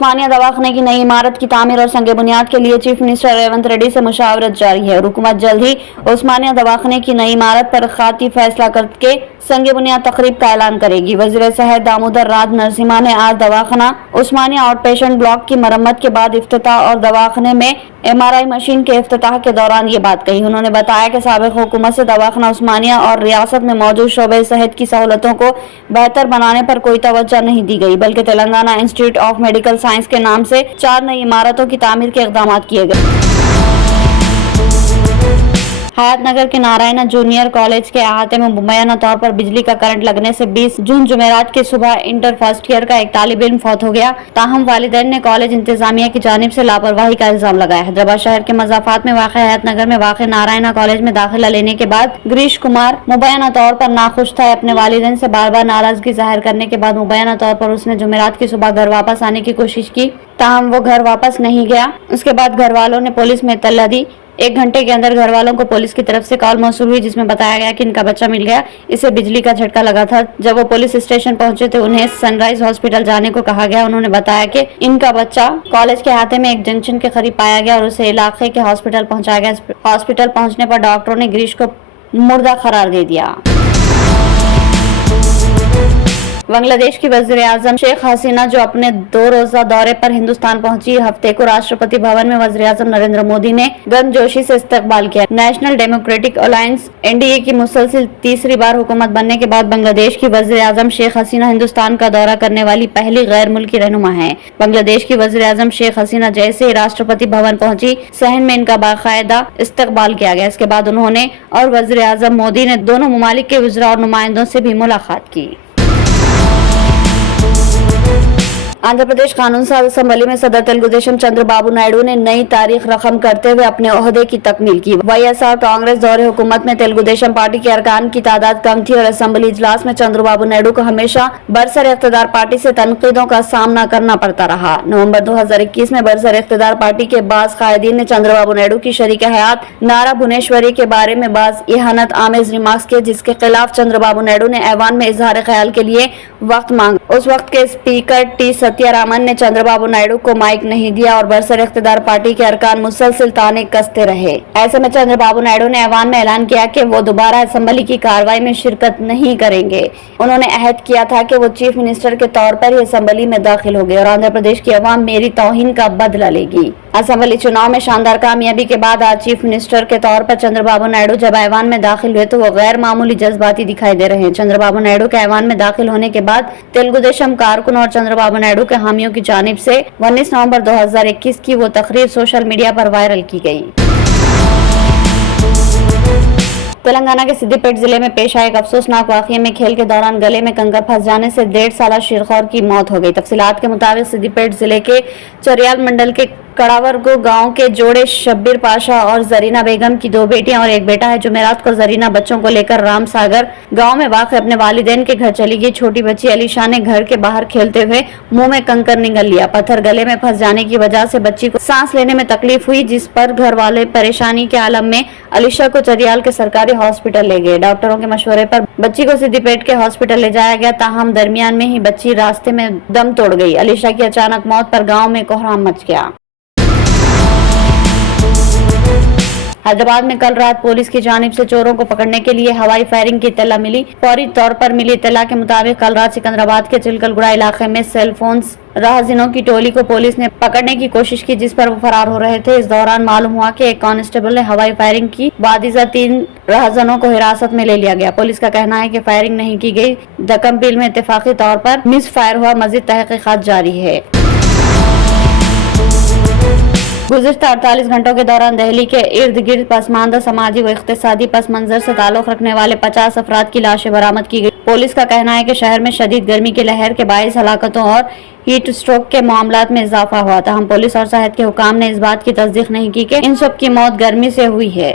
عثمانیہ دواخانے کی نئی عمارت کی تعمیر اور سنگ بنیاد کے لیے چیف منسٹر ریونت ریڈی سے مشاورت جاری ہے اور حکومت جلد ہی عثمانیہ دواخانے کی نئی عمارت پر خاطی فیصلہ کر کے سنگ بنیاد تقریب کا اعلان کرے گی۔ وزیر صحت دامودر رات نرسمہا نے آج دواخانہ عثمانیہ آؤٹ پیشنٹ بلاک کی مرمت کے بعد افتتاح اور دواخانے میں MRI مشین کے افتتاح کے دوران یہ بات کہی۔ انہوں نے بتایا کہ سابق حکومت سے دواخانہ عثمانیہ اور ریاست میں موجود شعبہ صحت کی سہولتوں کو بہتر بنانے پر کوئی توجہ نہیں دی گئی، بلکہ تلنگانہ انسٹی ٹیوٹ آف میڈیکل سائنس کے نام سے 4 نئی عمارتوں کی تعمیر کے اقدامات کیے گئے۔ حیات نگر کے نارائنا جونیئر کالج کے احاطے میں مبینہ طور پر بجلی کا کرنٹ لگنے سے 20 جون جمعرات کی صبح انٹر فرسٹ ایئر کا ایک طالب علم فوت ہو گیا۔ تاہم والدین نے کالج انتظامیہ کی جانب سے لاپرواہی کا الزام لگایا۔ حیدرآباد شہر کے مضافات میں واقع حیات نگر میں واقع نارائنا کالج میں داخلہ لینے کے بعد گریش کمار مبینہ طور پر ناخوش تھا۔ اپنے والدین سے بار بار ناراضگی ظاہر کرنے کے بعد مبینہ طور پر اس نے جمعرات کی صبح گھر واپس آنے کی کوشش کی، تاہم وہ گھر واپس نہیں گیا۔ اس کے بعد گھر والوں نے پولیس میں اطلاع دی۔ 1 گھنٹے کے اندر گھر والوں کو پولیس کی طرف سے کال موصول ہوئی، جس میں بتایا گیا کہ ان کا بچہ مل گیا، اسے بجلی کا جھٹکا لگا تھا۔ جب وہ پولیس اسٹیشن پہنچے تو انہیں سن رائز ہاسپٹل جانے کو کہا گیا۔ انہوں نے بتایا کہ ان کا بچہ کالج کے احاطے میں ایک جنکشن کے قریب پایا گیا اور اسے علاقے کے ہاسپٹل پہنچایا گیا۔ ہاسپٹل پہنچنے پر ڈاکٹروں نے گریش کو مردہ قرار دے دیا۔ بنگلہ دیش کی وزیر اعظم شیخ حسینہ جو اپنے 2 روزہ دورے پر ہندوستان پہنچی، ہفتے کو راشٹرپتی بھون میں وزیر اعظم نریندر مودی نے گرم جوشی سے استقبال کیا۔ نیشنل ڈیموکریٹک الائنس NDA کی مسلسل تیسری بار حکومت بننے کے بعد بنگلہ دیش کی وزیر اعظم شیخ حسینہ ہندوستان کا دورہ کرنے والی پہلی غیر ملکی رہنما ہیں۔ بنگلہ دیش کی وزیر اعظم شیخ حسینہ جیسے ہی راشٹرپتی بھون پہنچی، صحن میں ان کا باقاعدہ استقبال کیا گیا۔ اس کے بعد انہوں نے اور وزیر اعظم مودی نے دونوں ممالک کے وزراء اور نمائندوں سے بھی ملاقات کی۔ آندھرا پردیش قانون ساز اسمبلی میں صدر تلگو دیشم چندر بابو نائیڈو نے نئی تاریخ رقم کرتے ہوئے اپنے عہدے کی تکمیل کی۔ YSR کانگریس دور حکومت میں تلگو دیشم پارٹی کے ارکان کی تعداد کم تھی اور اسمبلی اجلاس میں چندر بابو نائیڈو کو ہمیشہ برسر اقتدار پارٹی سے تنقیدوں کا سامنا کرنا پڑتا رہا۔ نومبر 2021 میں برسر اقتدار پارٹی کے بعض قائدین نے چندر بابو نائیڈو کی شریک حیات نارا بھونیشوری کے بارے میں بعض اہانت آمیز ریمارکس کیے، جس کے خلاف چندر بابو نائیڈو نے ایوان میں اظہار خیال کے لیے وقت مانگا۔ اس وقت کے اسپیکر ٹی ستیہ رامن نے چندر بابو نائیڈو کو مائک نہیں دیا اور برسر اقتدار پارٹی کے ارکان مسلسل تانے کستے رہے۔ ایسے میں چندر بابو نائیڈو نے ایوان میں اعلان کیا کہ وہ دوبارہ اسمبلی کی کارروائی میں شرکت نہیں کریں گے۔ انہوں نے عہد کیا تھا کہ وہ چیف منسٹر کے طور پر ہی اسمبلی میں داخل ہوں گے اور آندھرا پردیش کی عوام میری توہین کا بدلہ لے گی۔ اسمبلی چناؤ میں شاندار کامیابی کے بعد آج چیف منسٹر کے طور پر چندر بابو نائیڈو جب ایوان میں داخل ہوئے تو وہ غیر معمولی جذباتی دکھائی دے رہے ہیں۔ چندر بابو نائیڈو کے ایوان میں داخل ہونے کے بعد تلگو دیشم کارکن اور چندر بابو نائیڈو کے حامیوں کی جانب سے 19 نومبر 2021 کی وہ تقریر سوشل میڈیا پر وائرل کی گئی۔ تلنگانہ کے سدی پیٹ ضلع میں پیش آئے ایک افسوسناک واقعے میں کھیل کے دوران گلے میں کنکر پھنس جانے سے 1.5 سالہ شیرخور کی موت ہو گئی۔ تفصیلات کے مطابق سدی پیٹ ضلع کے چریال منڈل کے کڑاورگو گاؤں کے جوڑے شبیر پاشا اور زرینہ بیگم کی 2 بیٹیاں اور 1 بیٹا ہے۔ جمعرات کو زرینہ بچوں کو لے کر رام ساگر گاؤں میں واقع اپنے والدین کے گھر چلی گئی۔ چھوٹی بچی علیشا نے گھر کے باہر کھیلتے ہوئے منہ میں کنکر نگل لیا۔ پتھر گلے میں پھنس جانے کی وجہ سے بچی کو سانس لینے میں تکلیف ہوئی، جس پر گھر والے پریشانی کے عالم میں علیشا کو چریال کے سرکاری ہاسپٹل لے گئے۔ ڈاکٹروں کے مشورے پر بچی کو سدی پیٹ کے ہاسپٹل لے جایا گیا، تاہم درمیان میں ہی بچی راستے میں دم توڑ گئی۔ علیشا کی اچانک موت پر گاؤں میں کوہرام مچ گیا۔ حیدرآباد میں کل رات پولیس کی جانب سے چوروں کو پکڑنے کے لیے ہوائی فائرنگ کی اطلاع ملی۔ فوری طور پر ملی اطلاع کے مطابق کل رات سکندرآباد کے چلکل گڑا علاقے میں سیل فونز راہزنوں کی ٹولی کو پولیس نے پکڑنے کی کوشش کی، جس پر وہ فرار ہو رہے تھے۔ اس دوران معلوم ہوا کہ ایک کانسٹیبل نے ہوائی فائرنگ کی، بعدازاں 3 راہزنوں کو حراست میں لے لیا گیا۔ پولیس کا کہنا ہے کہ فائرنگ نہیں کی گئی، دکمپل میں اتفاقی طور پر مس فائر ہوا۔ مزید تحقیقات جاری ہے۔ گزشتہ 48 گھنٹوں کے دوران دہلی کے ارد گرد پسماندہ سماجی و اقتصادی پس منظر سے تعلق رکھنے والے 50 افراد کی لاشیں برآمد کی گئی۔ پولیس کا کہنا ہے کہ شہر میں شدید گرمی کی لہر کے باعث ہلاکتوں اور ہیٹ اسٹروک کے معاملات میں اضافہ ہوا، تاہم پولیس اور صحت کے حکام نے اس بات کی تصدیق نہیں کی کہ ان سب کی موت گرمی سے ہوئی ہے۔